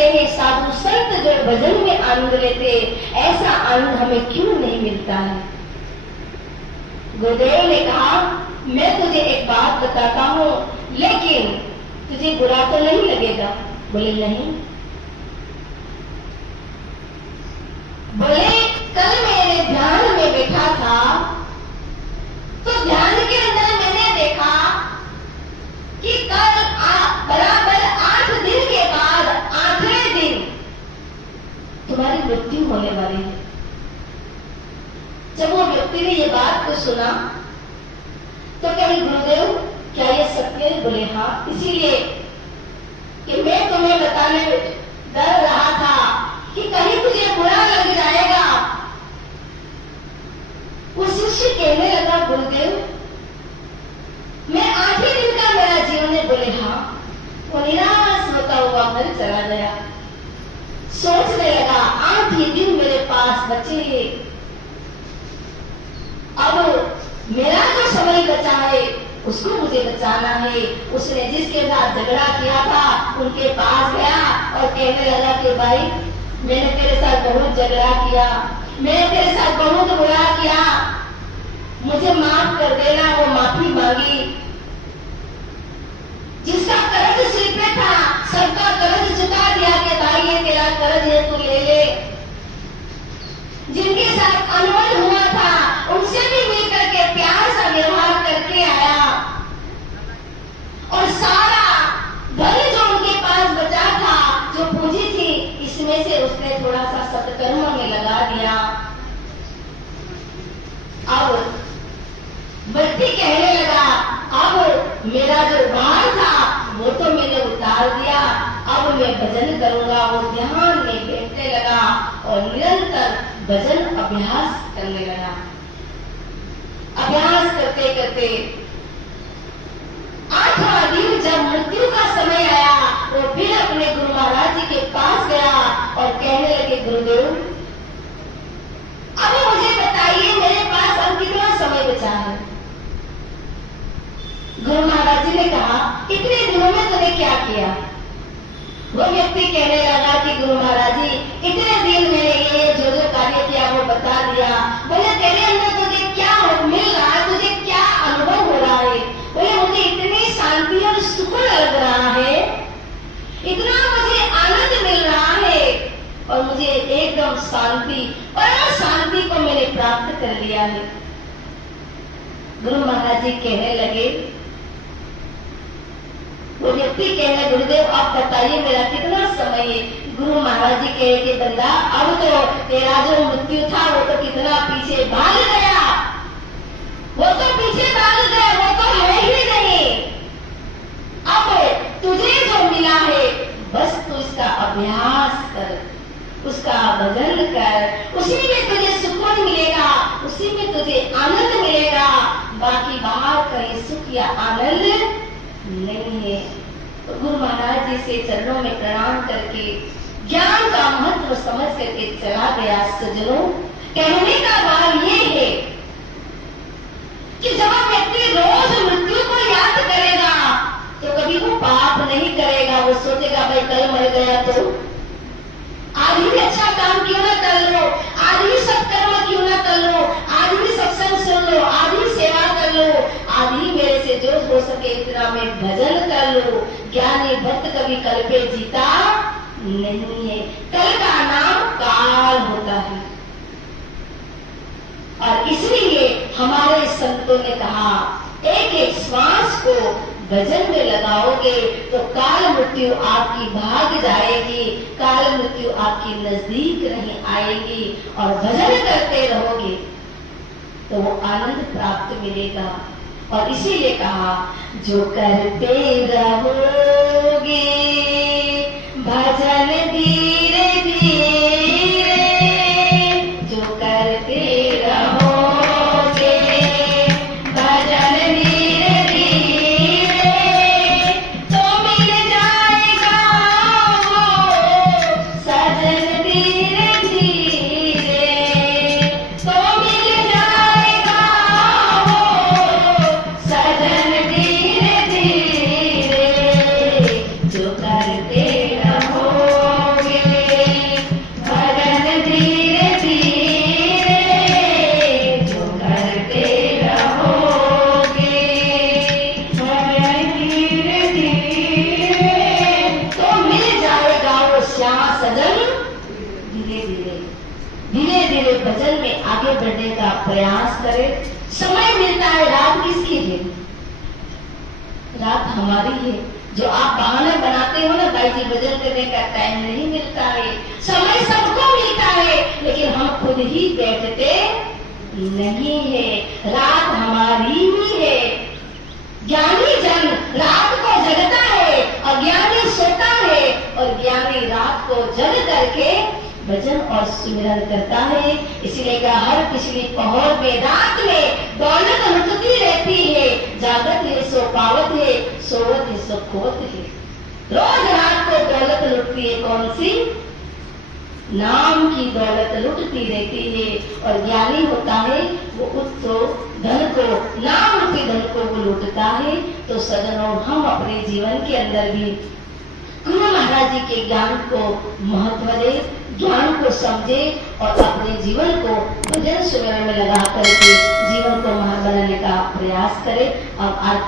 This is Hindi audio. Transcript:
करते हैं साधु संत जो भजन में आनंद लेते, ऐसा आनंद हमें क्यों नहीं मिलता है? गुरुदेव ने कहा, मैं तुझे एक बात बताता हूँ, लेकिन तुझे बुरा तो नहीं लगेगा? बोले नहीं। बोले कल मेरे ध्यान में बैठा था, तो ध्यान के अंदर मैंने देखा कि कल बराबर 8 दिन के बाद 8वें दिन तुम्हारी मृत्यु होने वाली है। जब वो व्यक्ति ने ये बात को सुना तो कही, गुरुदेव क्या ये सत्य है? बोले हाँ, इसीलिए कि मैं तुम्हें बताने में डर रहा था कि कहीं तुझे बुरा लग जाएगा। वो शिष्य कहने लगा, गुरुदेव मैं 8वें दिन का मेरा जीवन है। बोले हाँ। वो निराश होता हुआ घर चला गया, सोचने लगा 8 ही दिन मेरे पास बचे हैं, अब मेरा जो समय बचा है उसको मुझे बचाना है। उसने जिसके साथ झगड़ा किया था उनके पास गया और कहने लगा कि भाई मैंने तेरे साथ बहुत झगड़ा किया, मैंने तेरे साथ बहुत बुरा किया, मुझे माफ कर देना। वो माफी मांगी। जिसका कर्ज सिर पे था सबका कर्ज चुका दिया कि भाई ये तेरा कर्ज है, तू ले ले। जिनके साथ अनबन हुआ था उनसे भी मिलकर के प्यार सा व्यवहार करके आया, और सारा धन जो उनके पास बचा था, जो पूंजी थी, इसमें से उसने थोड़ा सा सत्कर्म में लगा दिया। अब व्यक्ति कहने लगा, अब मेरा जो भार था वो तो मैंने उतार दिया, अब मैं भजन करूंगा। वो ध्यान में बैठने लगा और निरंतर भजन अभ्यास करने लगा। अभ्यास करते करते 8वां दिन जब मृत्यु का समय आया, वो फिर अपने गुरु महाराज जी के पास गया और कहने लगे, गुरुदेव अब मुझे बताइए मेरे पास अब कितना समय बचा है? गुरु महाराज जी ने कहा, इतने दिनों में तूने क्या किया? वो व्यक्ति कहने लगा कि गुरु महाराज जी इतने दिन मैंने ये जो कार्य किया वो बता दिया। बोले तेरे अंदर तुझे क्या मिल रहा है, तुझे क्या अनुभव हो रहा है? बोले मुझे इतनी शांति और सुकून लग रहा है, इतना मुझे आनंद मिल रहा है, और मुझे एकदम शांति, परम शांति को मैंने प्राप्त कर लिया है। गुरु महाराज जी कहने लगे, वो व्यक्ति कहने, गुरुदेव आप बताइए मेरा कितना समय है? गुरु महाराज जी कहे कि बंदा अब तो तेरा जो मृत्यु था वो तो कितना पीछे भाग गया, वो तो पीछे भाग गया, वो तो है ही नहीं। अब तुझे जो मिला है बस तू इसका अभ्यास कर, उसका भजन कर, उसी में तुझे सुकून मिलेगा, उसी में तुझे आनंद मिलेगा। बाकी बाहर कहीं सुख या आनंद नहीं है। तो गुरु महाराज जी से चरणों में प्रणाम करके ज्ञान का महत्व समझ करके चला गया। सज्जनों, कहने का भाव ये है कि जब व्यक्ति रोज मृत्यु को याद करेगा तो कभी वो पाप नहीं करेगा। वो सोचेगा भाई कल मर गया तो आज भी अच्छा काम क्यों ना कर लो, आज भी सत्कर्म क्यों ना कर लो, आज भी सत्संग सुन लो, आज भी सेवा कर लो, आज ही मेरे से जो हो सके इतना मैं भजन कर लो। ज्ञानी भक्त कभी कल पे जीता नहीं है। कल का नाम काल होता है, और इसलिए हमारे संतों ने कहा एक एक श्वास को भजन में लगाओगे तो काल मृत्यु आपकी भाग जाएगी, काल मृत्यु आपकी नजदीक नहीं आएगी, और भजन करते रहोगे तो वो आनंद प्राप्त मिलेगा। और इसीलिए कहा जो करते रहोगे भजन धीरे धीरे, जो करते रहोगे भजन धीरे धीरे, तो मिल जाएगा वो सजन धीरे धीरे, तो मिल जाएगा वो सजन धीरे धीरे। जो भजन में आगे बढ़ने का प्रयास करें। समय मिलता है, रात किसकी है? रात हमारी है। जो आप बहाना बनाते हो ना, भाई जी भजन करने का टाइम नहीं मिलता है, समय सबको मिलता है, लेकिन हम खुद ही बैठते नहीं है। रात हमारी ही है। ज्ञानी जन रात को जगता है, अज्ञानी सोता है, और ज्ञानी रात को जग करके भजन और सुमिरन करता है। इसीलिए कहा, हर पिछली पहर में रात में दौलत लुटती रहती है, जागत है सो पावत है, सोवत है सो खोत है। रोज रात को दौलत लुटती है, कौन सी? नाम की दौलत लुटती रहती है। और ज्ञानी होता है वो उसको धन को, नाम रूपी धन को वो लूटता है। तो सज्जनों, हम अपने जीवन के अंदर भी गुरु महाराज जी के ज्ञान को महत्व दे, ज्ञान को समझे और अपने जीवन को भजन सुमिरन में लगा करके जीवन को महान बनाने का प्रयास करें। अब आज